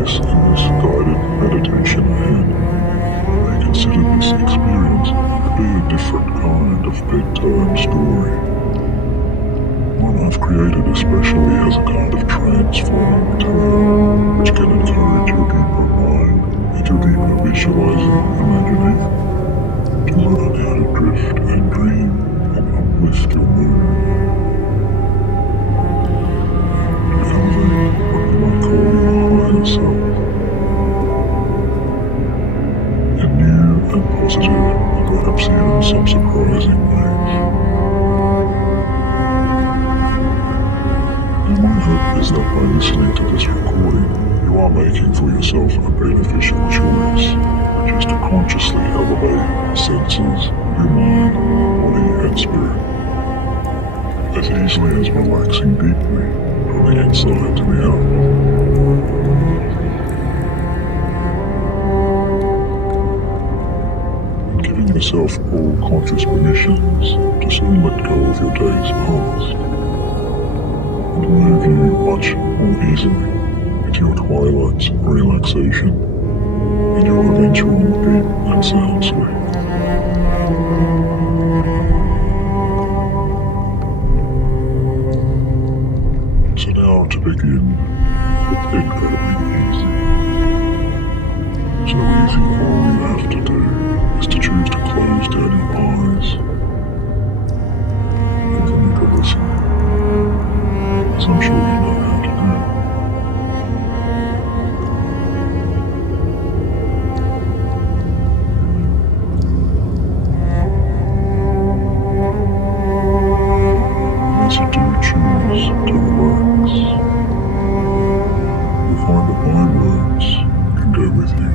place in this guided meditation and they considered this experience to be a different kind of bedtime story. One I've created especially as a kind of transforming tale which can encourage your deeper mind and your deeper visualizing imagination to learn how to drift and dream and uplift your mood. To elevate what you might call your higher self in new and positive and perhaps even some surprising ways. Now my hope is that by listening to this recording, you are making for yourself a beneficial choice, which is to consciously elevate the senses of your mind, body and spirit, as easily as relaxing deeply from the inside to the out. And giving yourself all conscious permissions to soon let go of your day's past, and move you much more easily into your twilights of relaxation and your eventual deep and sound sleep. So now to begin, it's incredibly easy. So easy all you have to do is to choose to close down your eyes and continue to listen, as I'm sure you know how to do. As you do choose to relax, you'll find that my words can go with you.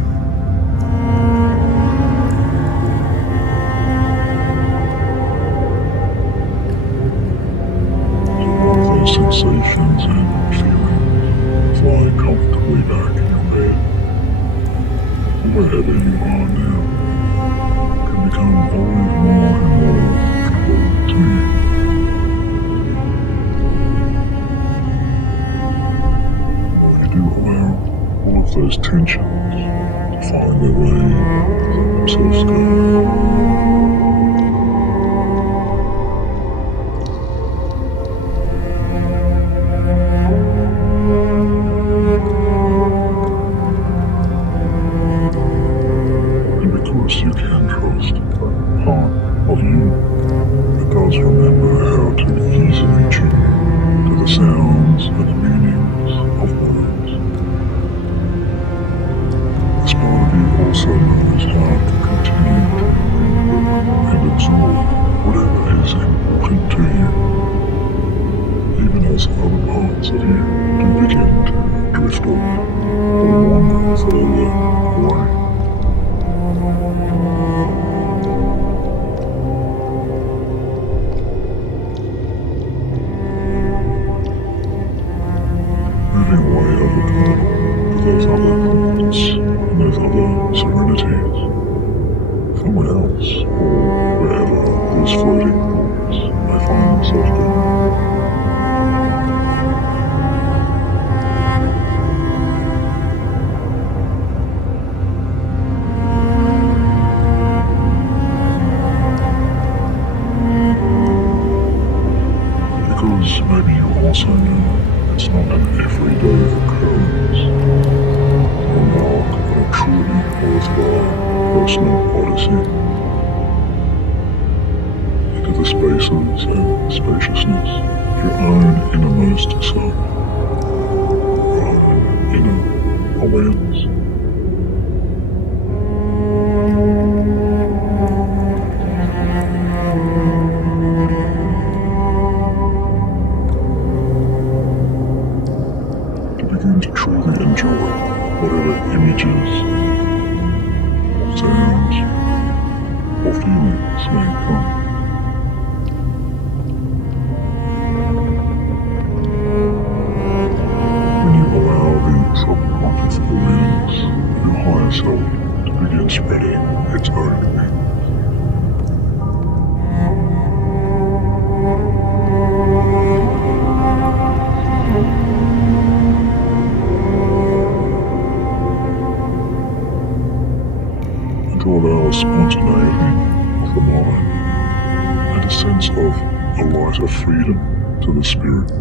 Sensations and feelings fly comfortably back in your head, wherever you are now, can become always more and more comfortable to you. When you do allow all of those tensions to find their way to let themselves go, you can trust that part of you that does remember how to easily tune to the sounds and the meanings of words. This part of you also knows how to continue to input and absorb whatever is important to you, even as other parts of you do begin to drift off or wander further away. Moving away over time to those other thoughts and those other serenities, somewhere else or wherever those floating thoughts may find themselves going. Because maybe you also know it's not an everyday occurrence, or mark on a truly worthwhile personal odyssey into the spaces and spaciousness of your own innermost self, your own inner awareness. Begin to truly enjoy whatever images, or sounds, or feelings may come. When you allow the subconscious awareness of your higher self to begin spreading its own wings. allows spontaneity of the mind and a sense of a lighter freedom to the spirit.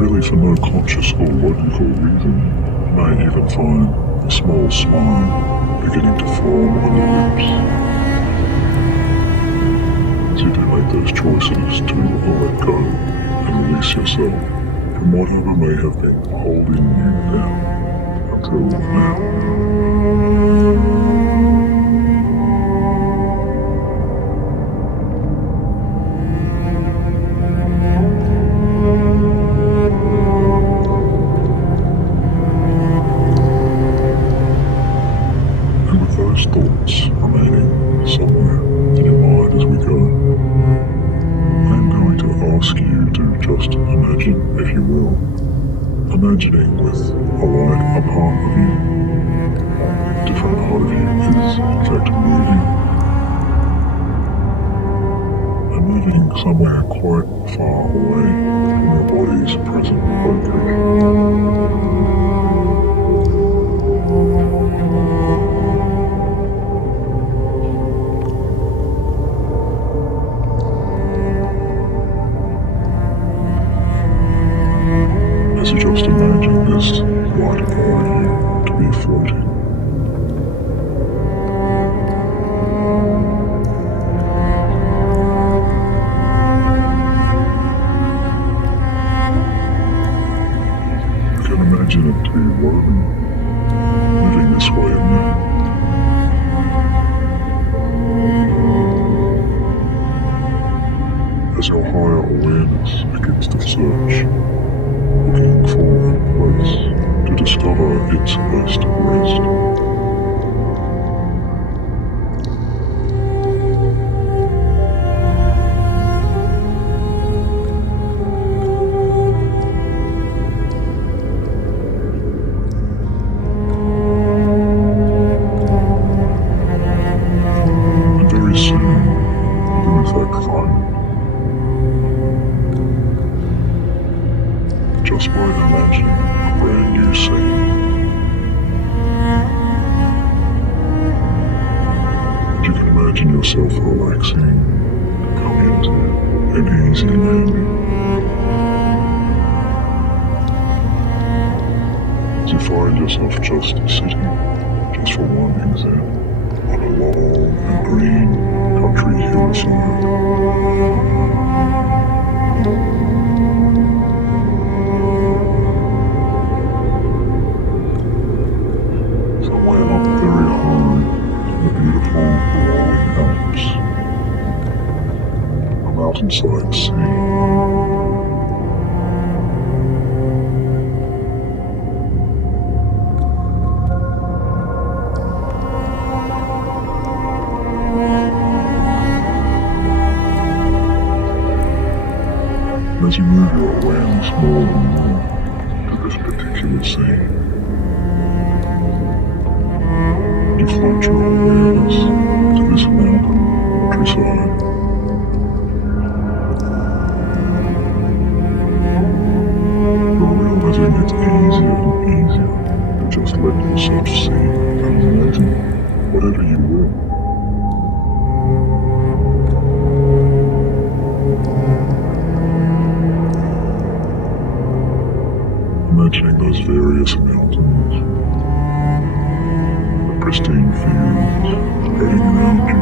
Really, for no conscious or logical reason, you may even find a small smile beginning to form on your lips as you do make those choices to let go and release yourself from whatever may have been holding you down until now. And with those thoughts remaining somewhere in your mind as we go, I'm going to ask you to just imagine, if you will, imagining with a part of you, a different part of you is in fact moving, and moving somewhere quite far away from your body's present location. As you just imagine this light upon you to be floating. You can imagine it to be woven, moving this way and that. As your higher awareness begins to search, looking for a place to discover its best rest. And very soon, you in fact find it. Just by imagining a brand new scene. And you can imagine yourself relaxing, coming into an easy landing. As you find yourself just sitting, just for one example, on a long and green country hillside. Mountainside scene. As you move your awareness more and more to this particular scene, you float your awareness to this mountain countryside. Realizing it's easier and easier to just let yourself see and imagine whatever you will. Imagining those various mountains, the pristine fields spreading around you.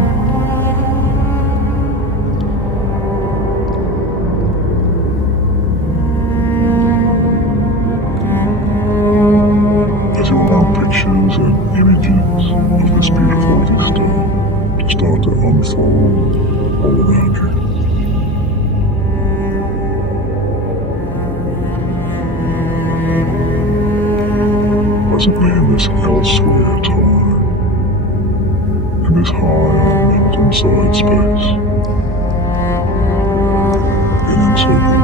As you allow pictures and images of this beautiful vista to start to unfold all around you. Presently in this elsewhere time, in this higher mountainside space, being encircled.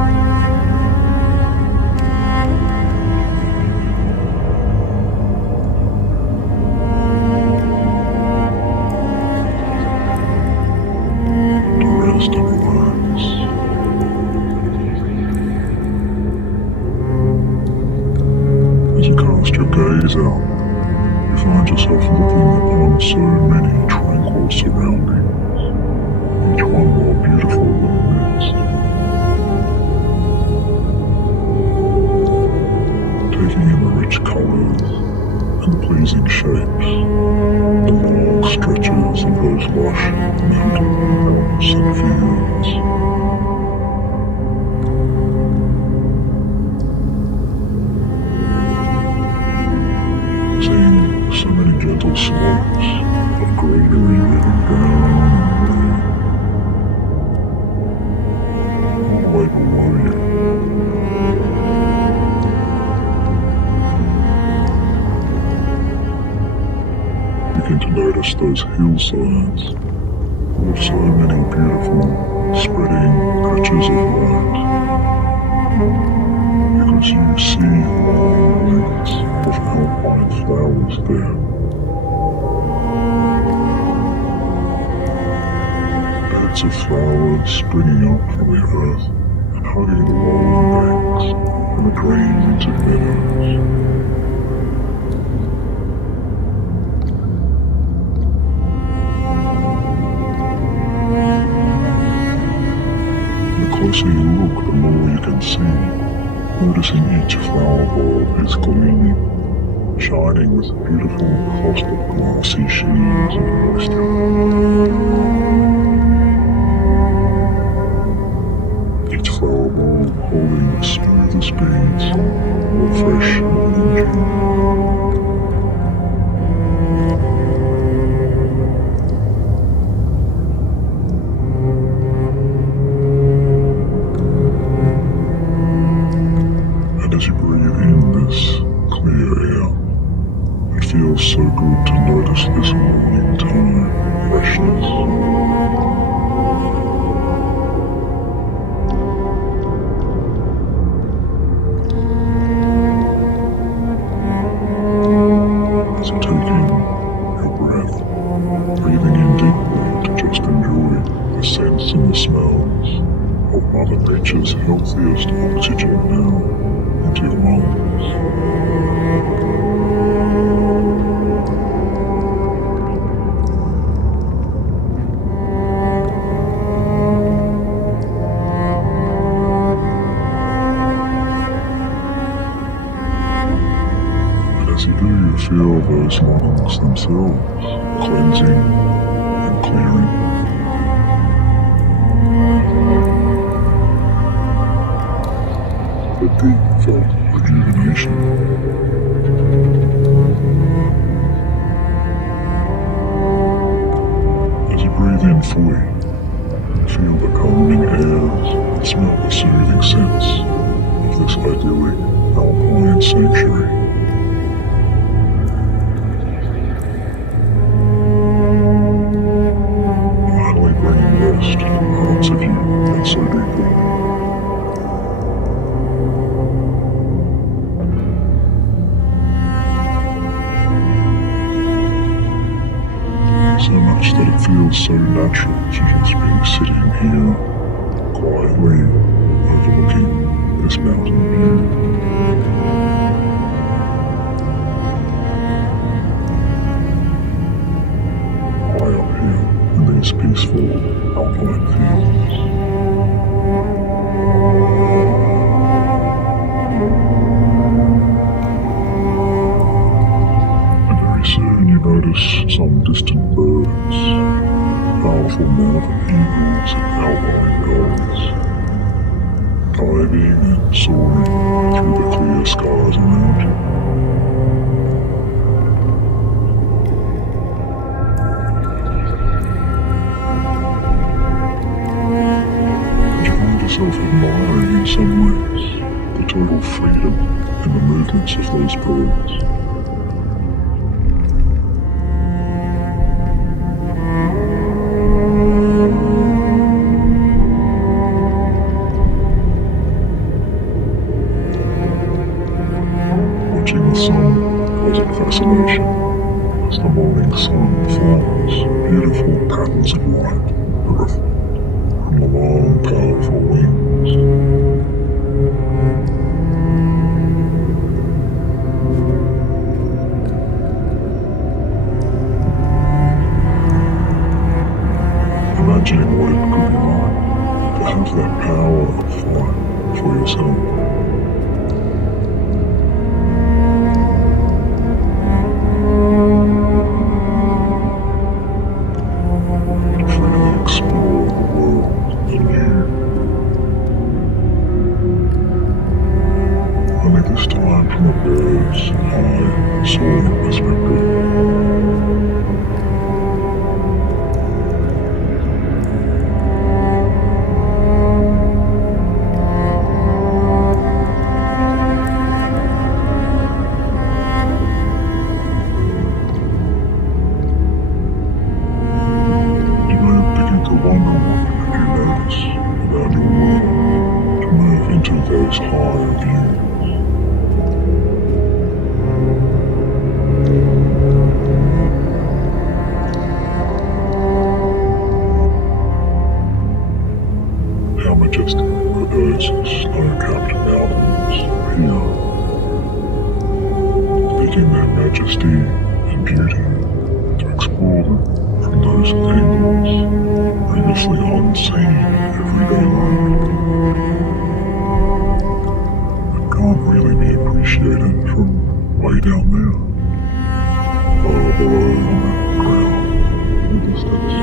To relax. As you cast your gaze out find yourself looking upon so many tranquil surroundings, each one more beautiful than the next. Taking in the rich colours and the pleasing shapes, the long stretches of those lush mountain hills and fields. Seeing so many gentle slopes of greenery moving down all the way below you. Begin to notice those hillsides full of so many beautiful spreading patches of light, because you see lines of alpine flowers there. Beds of flowers springing up from the earth and hugging the rolling banks and the green tinted meadows. The closer you look, the more you can see, noticing each flower bulb is gleaming, shining with beautiful clustered glassy sheens of moisture. Each flower bulb holding the smoothest beads of fresh morning dew. As you breathe in this clear air, it feels so good to notice this morning time freshness. As you take in your breath, breathing in deeply to just enjoy the scents and the smells of Mother Nature's healthiest oxygen now into your lungs. And as you do, you feel those lungs themselves cleansing and clearing. The deep felt rejuvenation. As you breathe in fully, feel the calming airs and smell the soothing scents of this idyllic alpine sanctuary. Finally bringing rest to parts of you that so deeply. So much that it feels so natural to just be sitting here quietly overlooking this mountain view. High up here in these peaceful alpine fields. And very soon you notice some distant birds, powerful mountain eagles and alpine gulls, diving and soaring through the clear skies around you. And you find yourself admiring in some ways the total freedom in the movements of those birds. Watching the sun was a fascination as the morning sun forms beautiful patterns of light that reflect from the long, powerful wings. for yourself. To freely explore the world anew. Only this time from a bird's eye soaring perspective. You may begin to wonder what you notice about your world to move into those higher views. How majestic are those snow-capped mountains here, taking their majesty and beauty to explore them from those angles previously unseen in everyday life, that can't really be appreciated from way down there, far below the ground in the distance.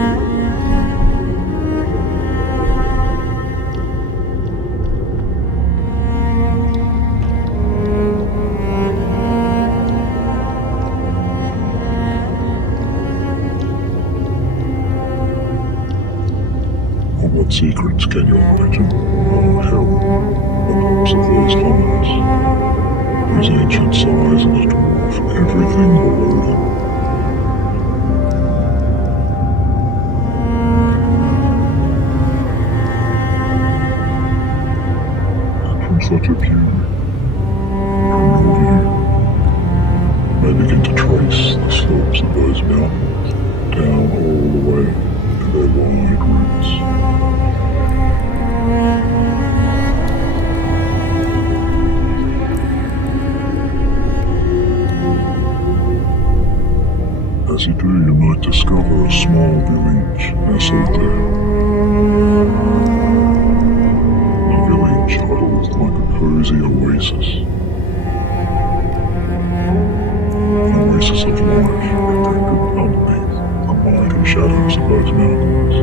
What secrets can you imagine are held on the tops of those tunnels, whose ancient sizes dwarf everything below them? And from such a view, from your view, you may begin to trace the slopes of those mountains down all the way to their wide roots. As you do, you might discover a small village nestled there. A village huddled like a cozy oasis. An oasis of life protected underneath the mighty shadows of those mountains.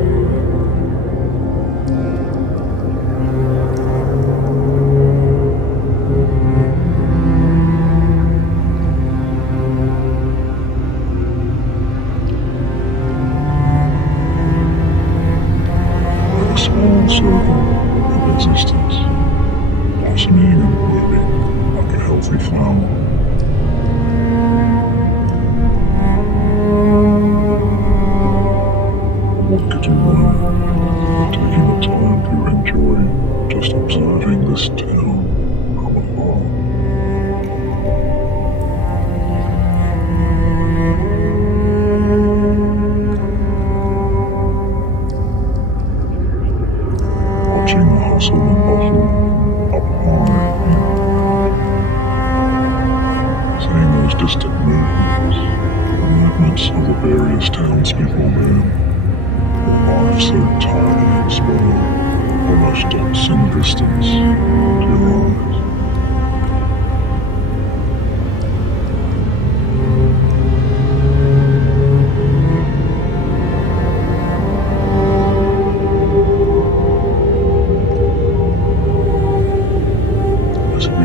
Small circle of existence, blossoming and blooming like a healthy flower. What could you learn by taking the time to enjoy just observing this town from afar? Watching the hustle and bustle up high, seeing those distant movements, the movements of the various townspeople there, with lives so tiny and small, almost dots in distance to your eyes.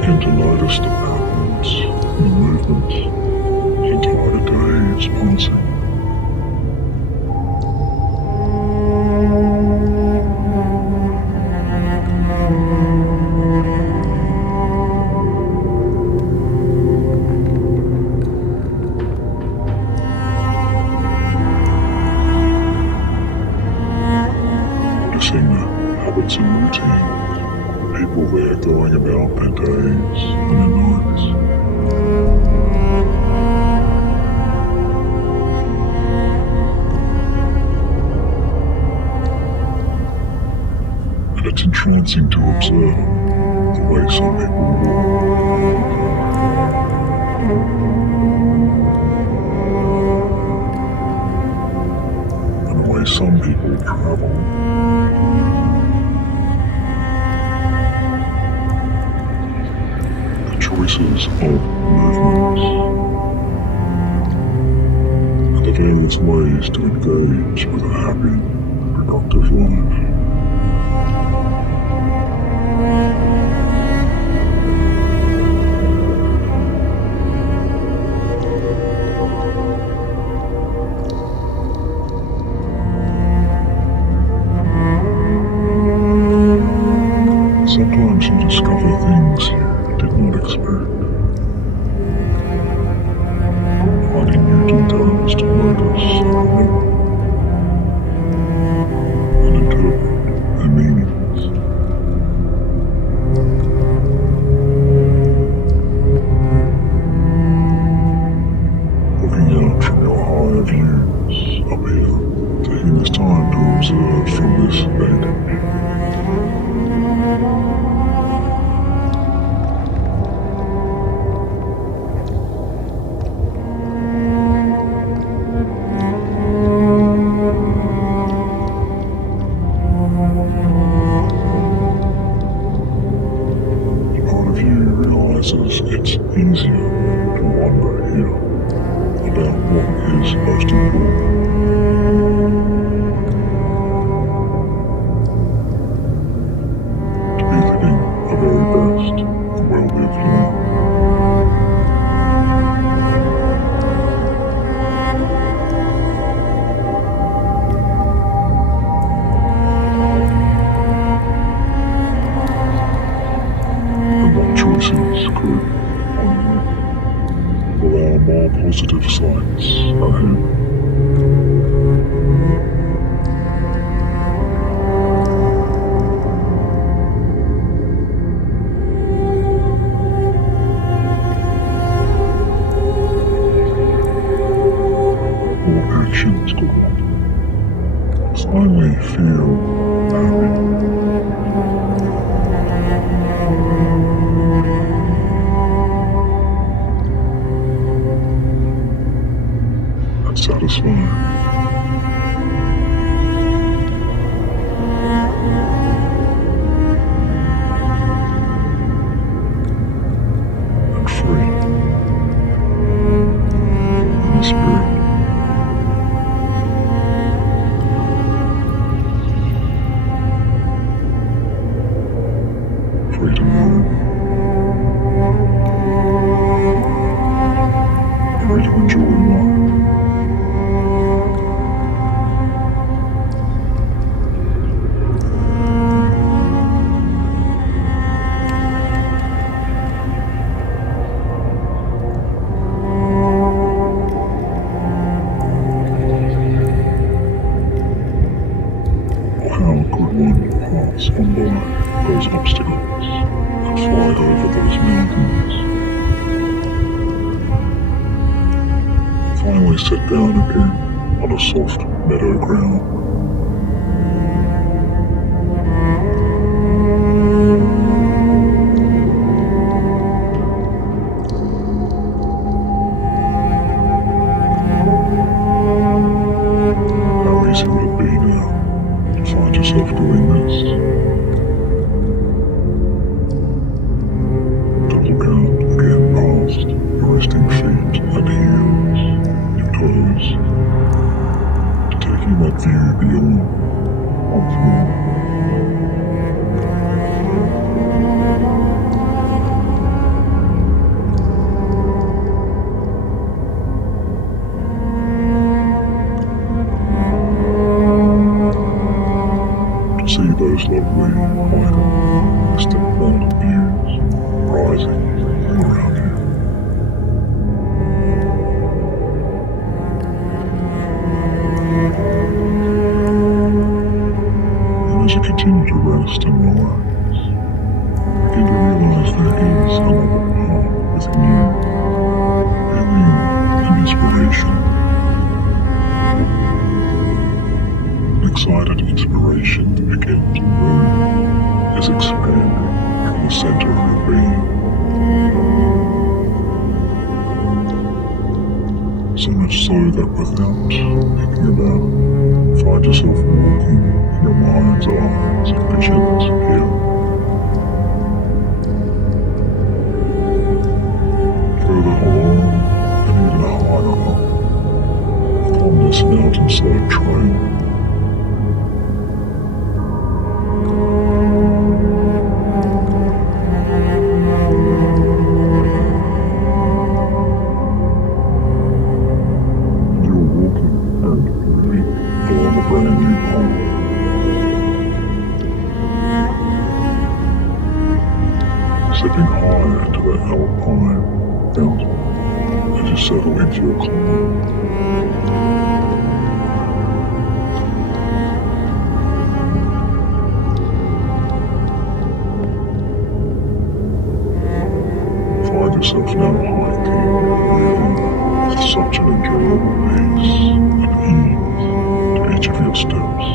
Begin to notice the patterns and the movements, the entire day is passing. Noticing the habits and routines. People there going about their days and their nights. choices of movements, and the various ways to engage with a happy, productive life. Sometimes you discover things you did not expect, finding new details to notice and remember, and interpret their meanings. Looking out from your higher views up here, taking this time to observe from this vantage. It's easier to wonder here about what is most important. To be living a very best and well-lived life. And what choices could allow more positive sights ahead. More actions could one finally feel happy. Satisfying. And free. In spirit. Free to move. Free to enjoy life. How could one pass on by those obstacles and fly over those mountains? Finally sit down again on a soft meadow ground. How easy would it be now? Find yourself doing this. To look out again past your resting feet and heels, your toes, to taking that view beyond, once more. See those lovely, white, distant mountain views rising all around you. And as you continue to rest and relax, begin to realize there is another part within you, feeling an inspiration. Excited inspiration that begins to move, is expanding in the center of your being. So much so that without thinking about it, find yourself walking in your mind's eyes and visions appear. mountainside trail. You're walking and moving along a brand new path. Stepping higher into that alpine mountain as you settle into your climb. Find yourself now hiking, moving with such an enjoyable pace and ease to each of your steps.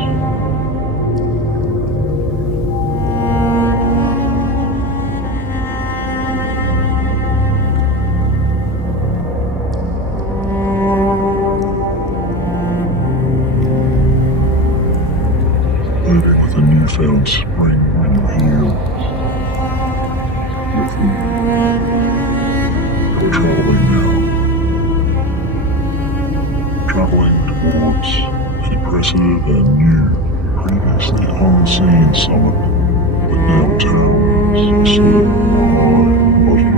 Moving with a newfound spring in your heels. With you, you're traveling now. Traveling towards an impressive and new, previously unseen summit that now towers a story high above you.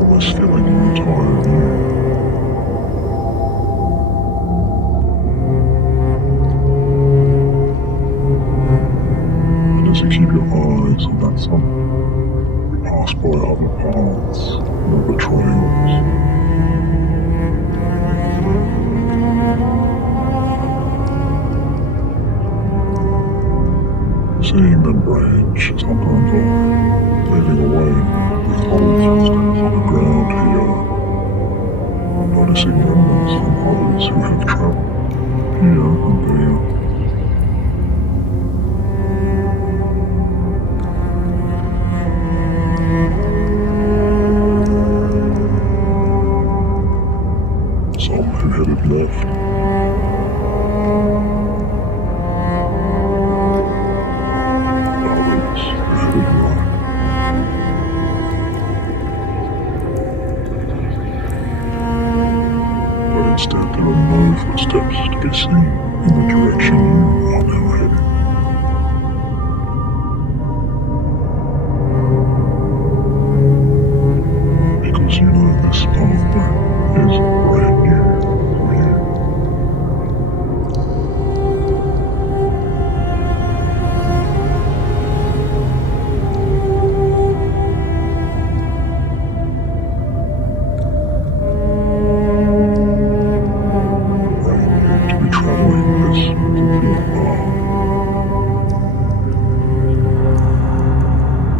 Almost filling your entire view. And as you keep your eyes on that summit, you pass by other paths and other trails. Seeing them branch sometimes off, leading away with old footsteps on the ground here, noticing remnants from others who have travelled here and there. Some who headed left, others who headed right. But instead there are no footsteps to be seen in the direction you are now heading. Because you know this pathway is brand new for you. Brand new to be traveling this particular path.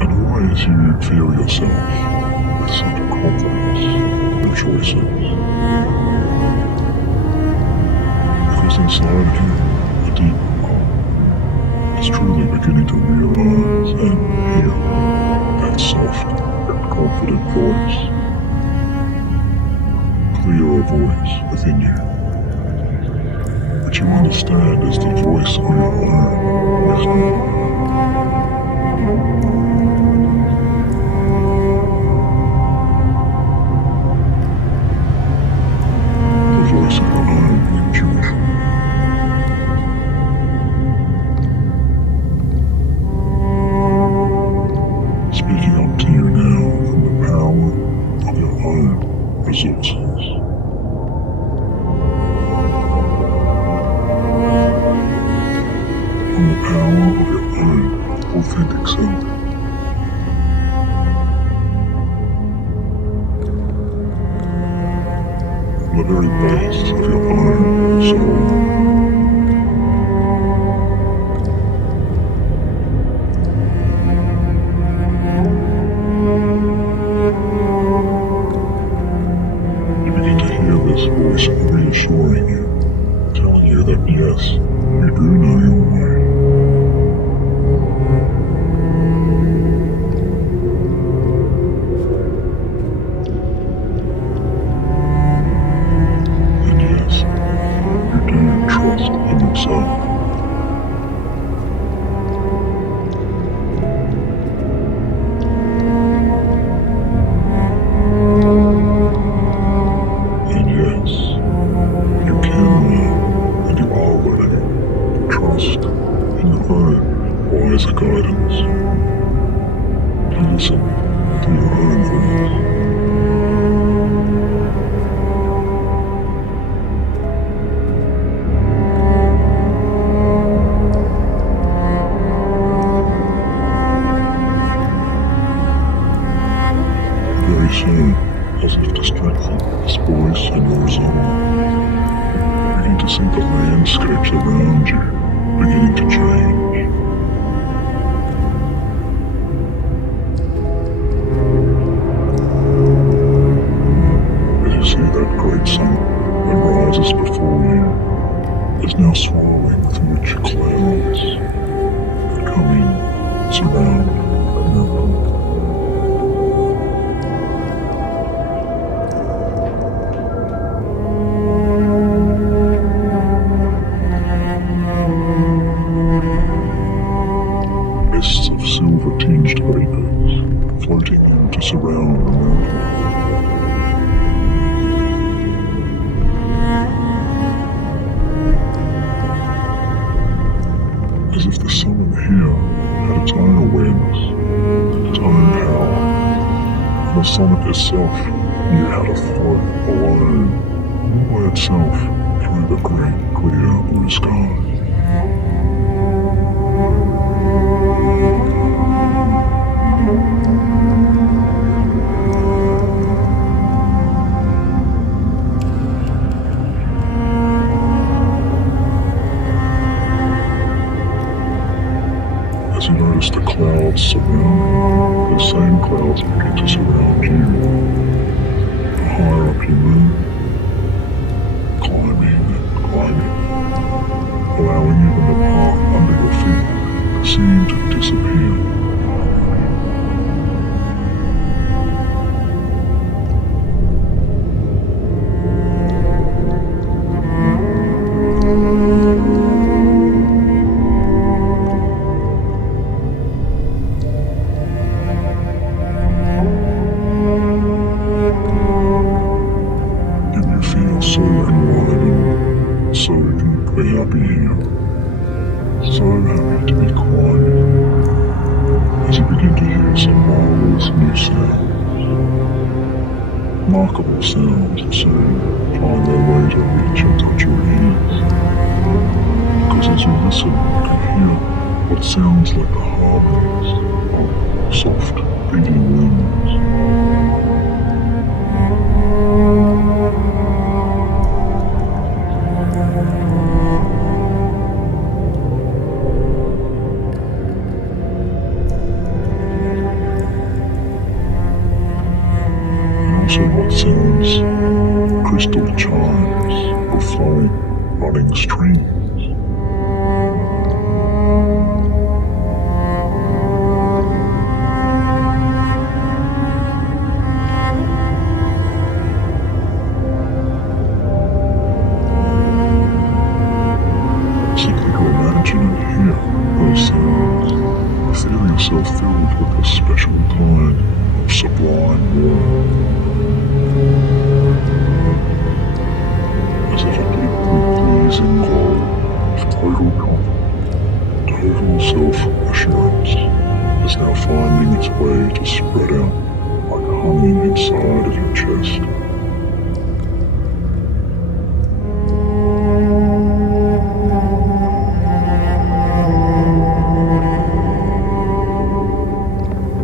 And always you feel yourself with such a confidence in your choices. Because inside of you, a deeper part is truly beginning to realize and hear that soft and confident voice, clearer voice within you, which you understand as the voice of your own wisdom. The voice of your own intuition. Speaking up to you now from the power of your own resources. From the power of your own authentic self. From the very base of your own soul. You begin to hear this voice reassuring you, telling you that yes, you do know your way. And yes, you do trust in yourself. as a guidance to listen to your own voice. Very soon, as if to strengthen this voice in your resolve, begin to see the landscapes around you beginning to change. As you see that great sun that rises before you is now swirling through rich clouds that come in, surround, and open. Mists of silver-tinged vapors floating in to surround the mountain. As if the summon here had its own awareness, its own power, and the summit itself knew how to float alone, all by itself, through the great clear blue sky. As you notice the clouds surrounding, the same clouds begin to surround you. The higher up you move, climbing and climbing, allowing even the path under your feet to seem to disappear. So enlivened, so deeply happy here, so happy to be quiet, as you begin to hear some marvelous new sounds. Remarkable sounds that soon find their way to reach and touch your ears, because as you listen, you can hear what sounds like the harmonies of soft, beating winds. Also what sounds crystal chimes or flowing running streams. Simply to imagine and hear those sounds, feel yourself filled with a special kind of sublime warmth. As if a deeply pleasing glow of total confidence, total self-assurance is now finding its way to spread out like honey inside of your chest.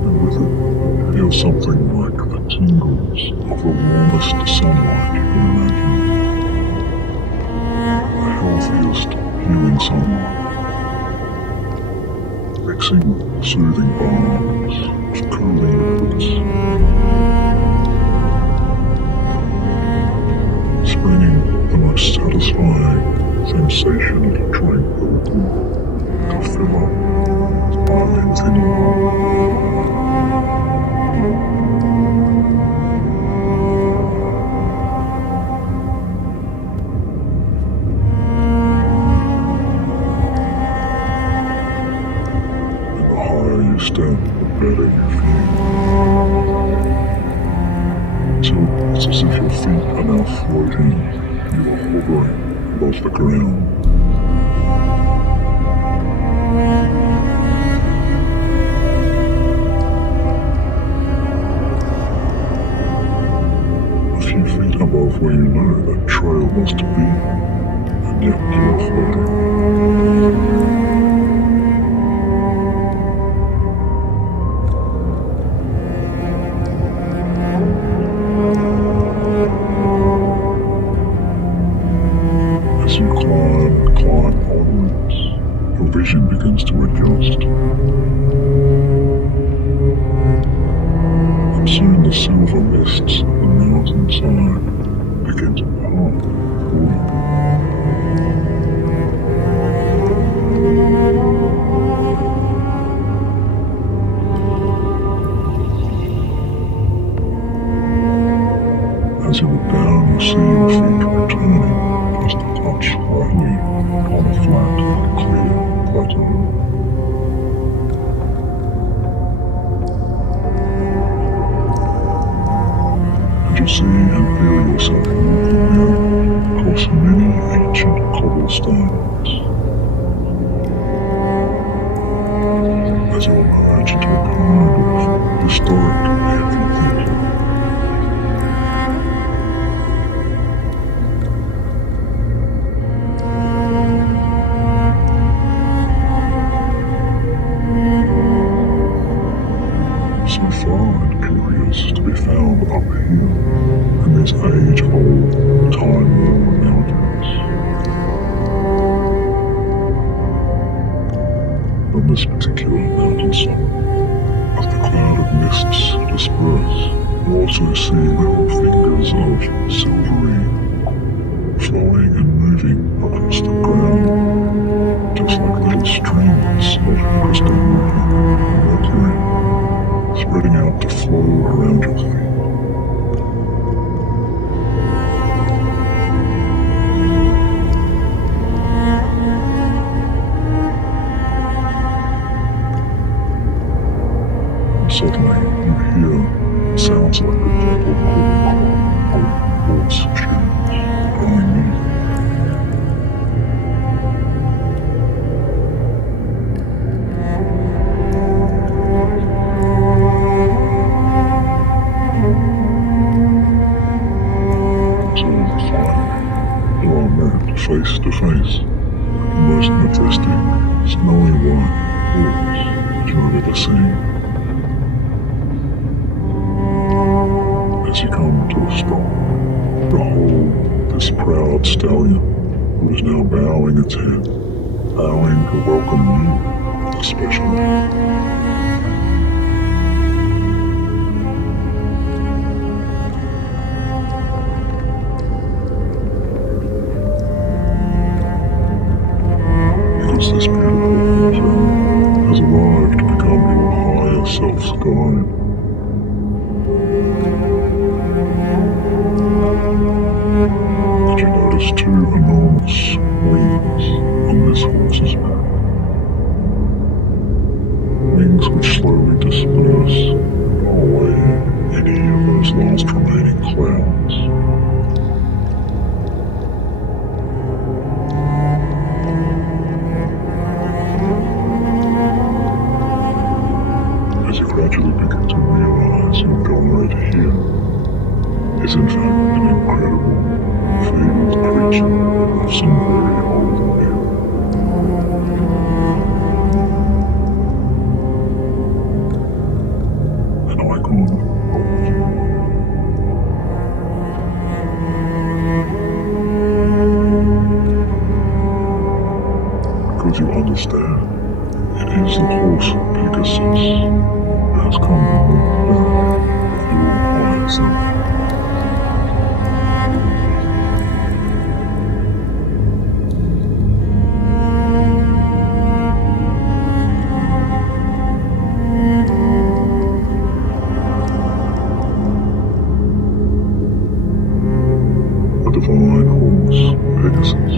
And with it, feel something like the tingles of the warmest sunlight you can imagine. The healthiest healing sunlight, mixing soothing balms with cooling roots, spreading the most satisfying sensation of tranquility to fill up our within you. Step, the better you feel. So it's as if your feet are now floating, you are hovering above the ground. where you know that trail must be, and yet you are floating. As you climb and climb onwards, your vision begins to adjust. And soon the silver mists of the mountainside begin to part for you. As you look down, you see your feet returning just a touch slightly on a flat, clear plateau. And you see and feel yourself walking now across many ancient cobblestones. As you emerge into a kind of historic amphitheatre. So far and curious to be found up here in these age-old, time-worn mountains. On this particular mountainside, as the cloud of mists disperse, you also see little fingers of silvery flowing and moving across the ground, just like little streams of crystal water or mercury, spreading out to flow around your feet. And suddenly you hear sounds like the gentle call of horse shoes drawing near. Face to face, the most majestic, snowy white horse that you've ever seen. As you come to a stop, behold this proud stallion who is now bowing its head, bowing to welcome you, especially. This beautiful creature has arrived to become your higher self's guide. Did you notice two enormous wings on this horse's back? Wings which slowly disperse and blow away any of those last remaining clouds. Gradually begin to realize your guide here is in fact an incredible, fabled creature of some very old myth. An icon of you. Because you understand, it is the horse Pegasus has come to live with your higher self. A divine horse, Pegasus,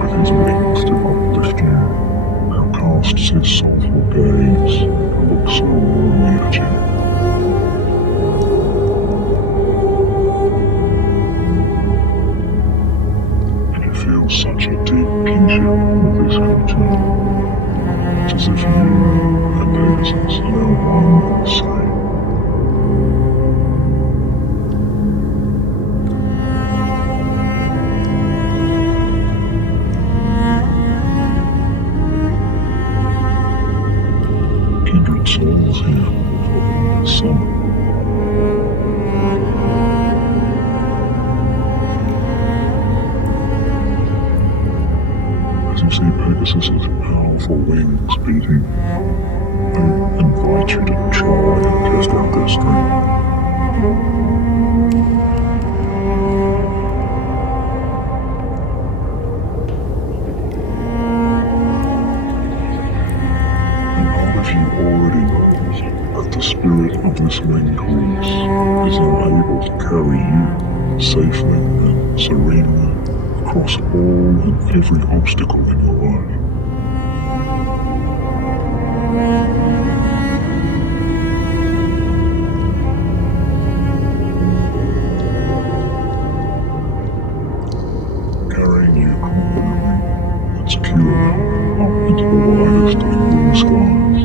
with his wings to uplift you, now casts his soulful gaze and looks so warmly at you. And you feel such a deep kinship with this creature. It's as if you and Pegasus are now one and the same. you see Pegasus's powerful wings beating, I invite you to try and test out their strength. You already know that the spirit of this winged horse is now able to carry you safely and serenely across all and every obstacle in your life. Carrying you confidently and securely up into the widest of blue skies.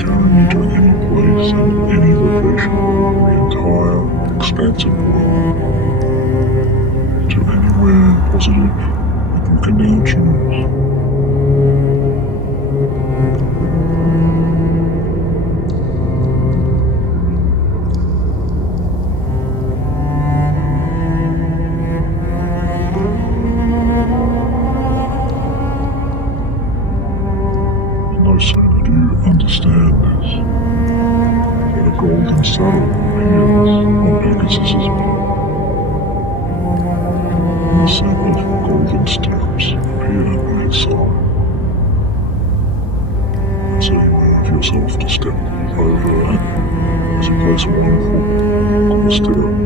Carrying you to any place and any location in the entire expansive world. To anywhere positive that you can now choose. No sooner do you understand this, that a golden saddle appears on Pegasus's back. And a set of golden steps appear by his side. And so you have yourself to step over and, as you place one foot on the stirrup,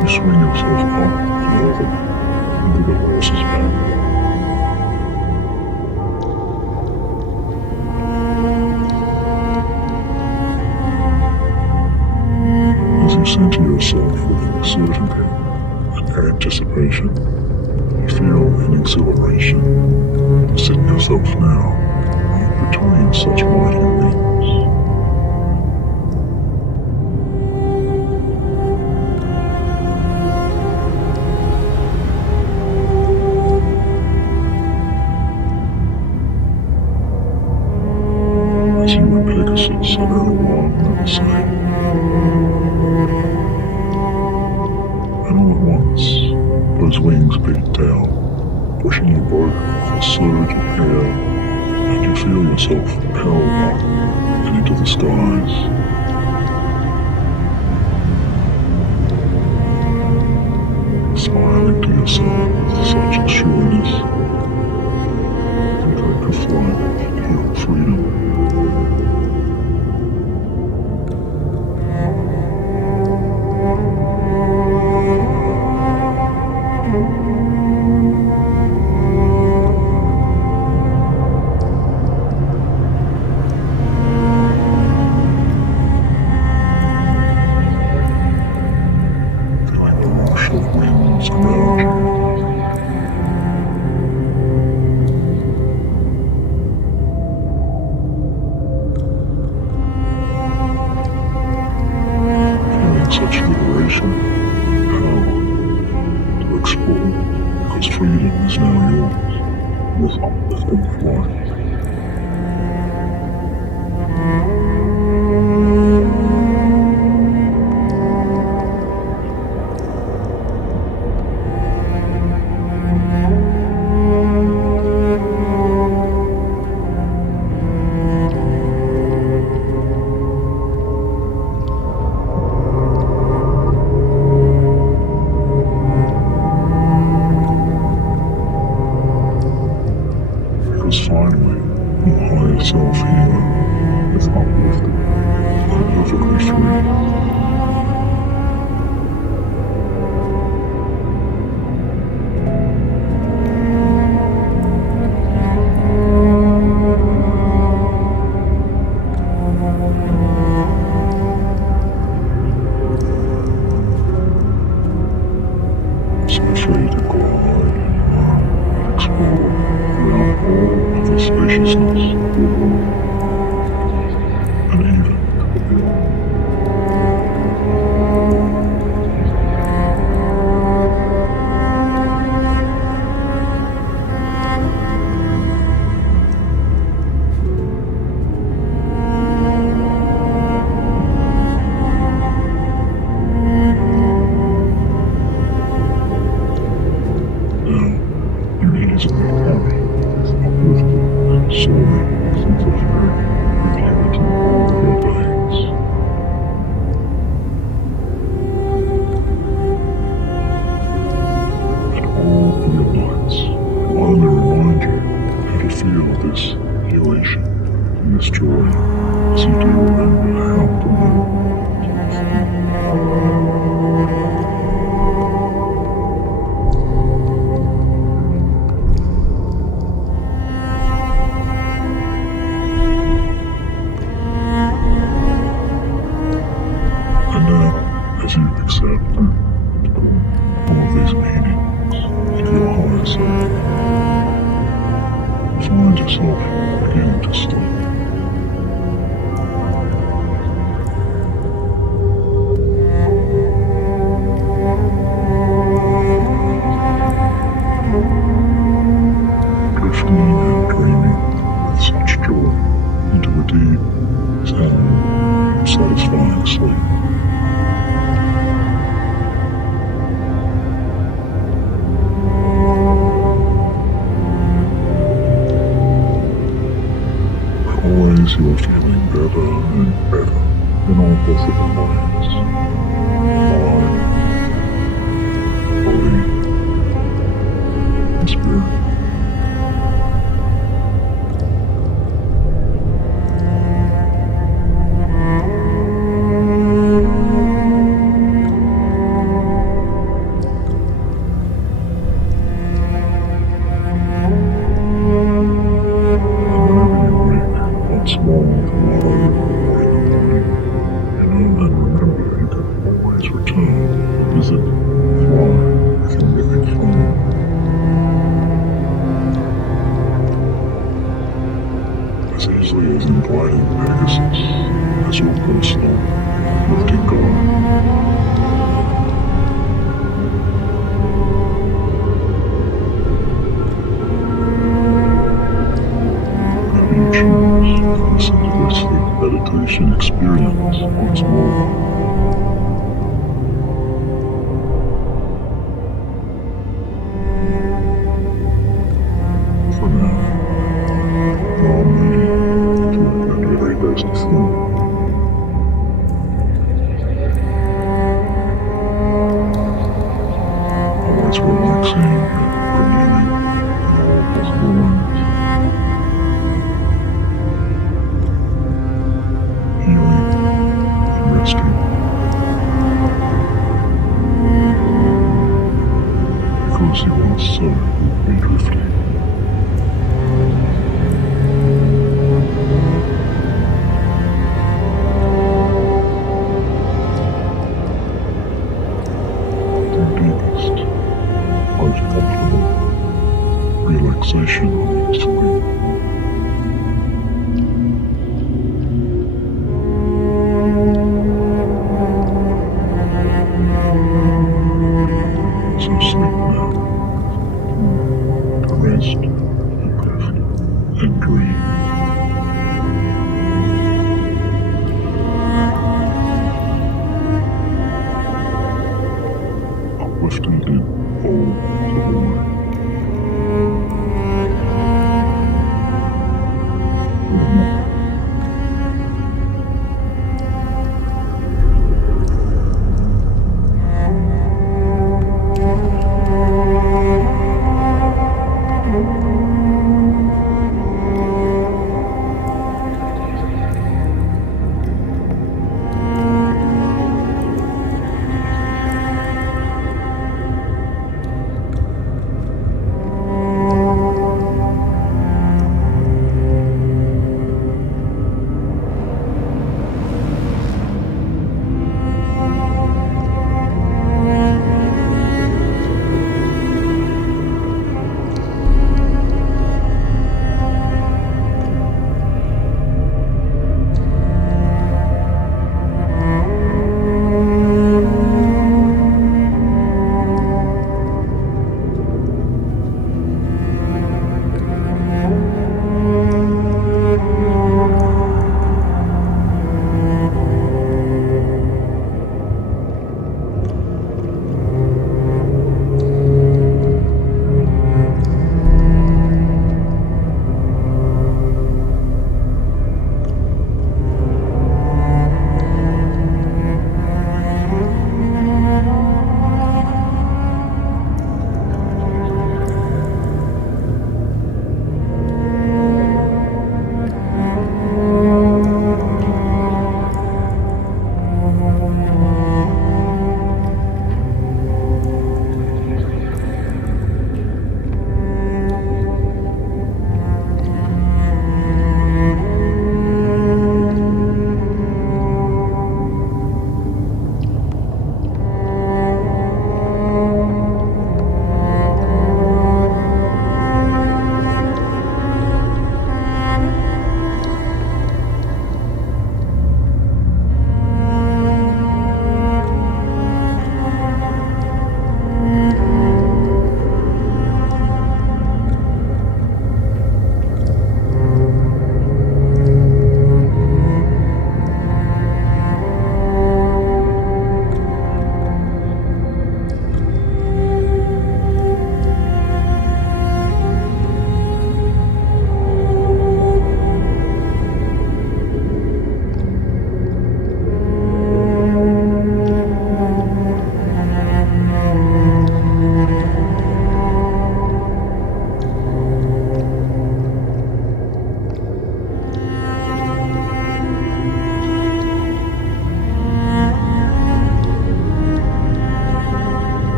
you swing yourself up and over into the horse's back. As you center yourself with certainty and anticipation, you feel an exhilaration to sit yourself now right between such mighty wings. As you and Pegasus are now one and the same. And all at once, those wings beat down, pushing you both off a surge of air, and you feel yourself propelled up and into the skies. Smiling to yourself with such assurance, you take to flight to your freedom. Such liberation and power to explore, because freedom is now yours, with uplifting flight. Finally, your higher self here is uplifted and perfectly free. So free to glide and explore throughout all of the spaciousness of your world, and even to the beyond. this elation and this joy as you do and will help the moment to feel. And now, as you accept all of these meanings in your higher self, find yourself beginning to sleep. Drifting and dreaming with such joy into a deep, sound, satisfying sleep. Always you are feeling better and better in all possible ways. Mind, body, and spirit. Once more with water or in the morning, and remember you can always return, visit, fly with your mythic phone. As easily as inviting Pegasus as your personal lifting guide. Choose to listen to this sleep meditation experience once more.